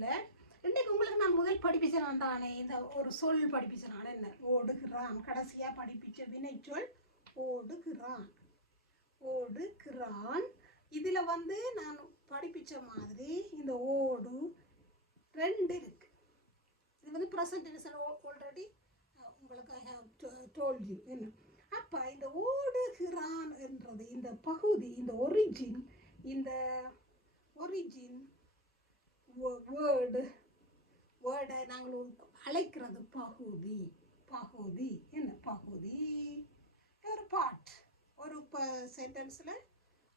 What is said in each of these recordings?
வீடியோவில் இன்றைக்கு உங்களுக்கு நான் முதல் படிப்பிச்சேன் தானே இந்த ஒரு சொல் படிப்பிச்சேன் என்ன ஓடுகிறான் கடைசியாக படிப்பிச்ச வினைச்சொல் ஓடுகிறான் ஓடுகிறான். இதில் வந்து நான் படிப்பிச்ச மாதிரி இந்த ஓடு ரெண்டு இருக்கு. இது வந்து ப்ரெசன்ட் டென்ஸ் ஆல்ரெடி உங்களுக்கு ஐ ஹவ் டோல்ட் யூ என்ன. அப்போ இந்த ஓடுகிறான் என்றது இந்த பகுதி இந்த ஒரிஜின் வேர்டை நாங்கள் அழைக்கிறது பகுதி என்ன பகுதி ஒரு பார்ட். ஒரு சென்டென்ஸில்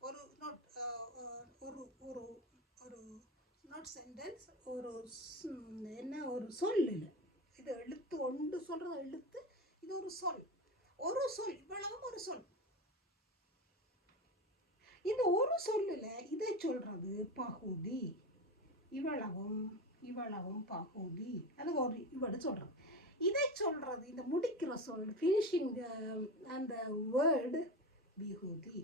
ஒரு நோட் ஒரு ஒரு நோட் சென்டென்ஸ் ஒரு என்ன ஒரு சொல் இல்லை. இது எழுத்து ஒன்று சொல்கிறது எழுத்து. இது ஒரு சொல் இவ்வளவும் ஒரு சொல். இந்த ஒரு சொல்லில் இதை சொல்றது பகுதி. இவ்வளவும் பகுதி. அது ஒரு இவட சொல்றது. இதை சொல்றது இந்த முடிக்கிற சொல் ஃபினிஷிங் அந்த வேர்டு விகுதி.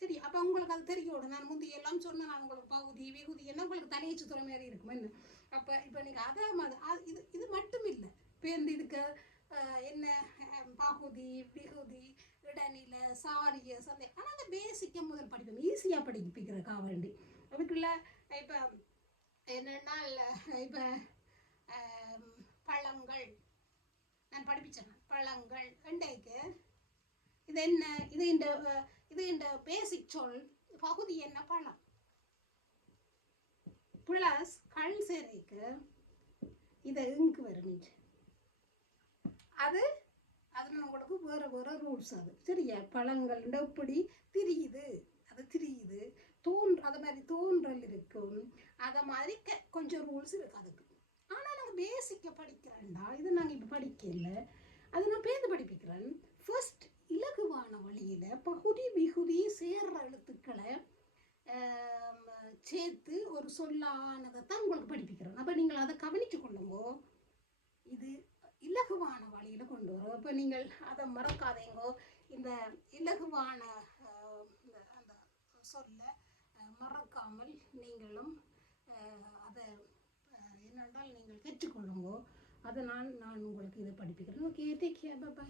சரி, அப்போ உங்களுக்கு அது தெரியணும். நான் முந்தி எல்லாம் சொன்னேன். நான் உங்களுக்கு பகுதி விகுதி என்ன உங்களுக்கு தலையச்சு துறை மாதிரி இருக்கும் என்ன. அப்போ இப்போ நீங்கள் அதே மாதிரி இது மட்டும் இல்லை. இப்போ இந்த இதுக்கு என்ன பகுதி விகுதி இடநில சாரிய சந்தை. ஆனால் அந்த பேசிக்காக முதல் படிப்போம். ஈஸியாக படிப்பிக்கிறதுக்காக வேண்டி. அதுக்குள்ள இப்போ என்னென்னா இப்போ பழங்கள் நான் படிப்பிச்சேன். பழங்கள் இன்றைக்கு இது என்ன இது இந்த பேசிக் சொல் பகுதி என்ன பழம் ப்ளஸ் கண் சேரைக்கு இதை இங்கு வரும். அது உங்களுக்கு வேறு ரூல்ஸ். அது சரியா பழங்கள் எப்படி திரியுது அது மாதிரி தோன்றல் இருக்கும். அதை மாதிரி கொஞ்சம் ரூல்ஸ் இருக்கு அதுக்கு. ஆனால் நாங்கள் பேசிக்காக படிக்கிறேன்டா. இது நாங்கள் இப்போ படிக்கல. அதை நான் பேருந்து படிப்பிக்கிறேன். ஃபர்ஸ்ட் இலகுவான வழியில் பகுதி விகுதி சேர்ற எழுத்துக்களை சேர்த்து ஒரு சொல்லானதை தான் உங்களுக்கு படிப்பிக்கிறேன். அப்போ நீங்கள் அதை கவனித்து கொள்ளுங்கோ. இது இலகுவான வழியில் கொண்டு வரும். இப்போ நீங்கள் அதை மறக்காதீங்கோ. இந்த இலகுவான அந்த சொல்ல மறக்காமல் நீங்களும் அதை என்னென்றால் நீங்கள் கற்றுக்கொள்ளுங்கோ. அதனால் நான் உங்களுக்கு இதை படிப்பிக்கிறேன். Okay, take care, by.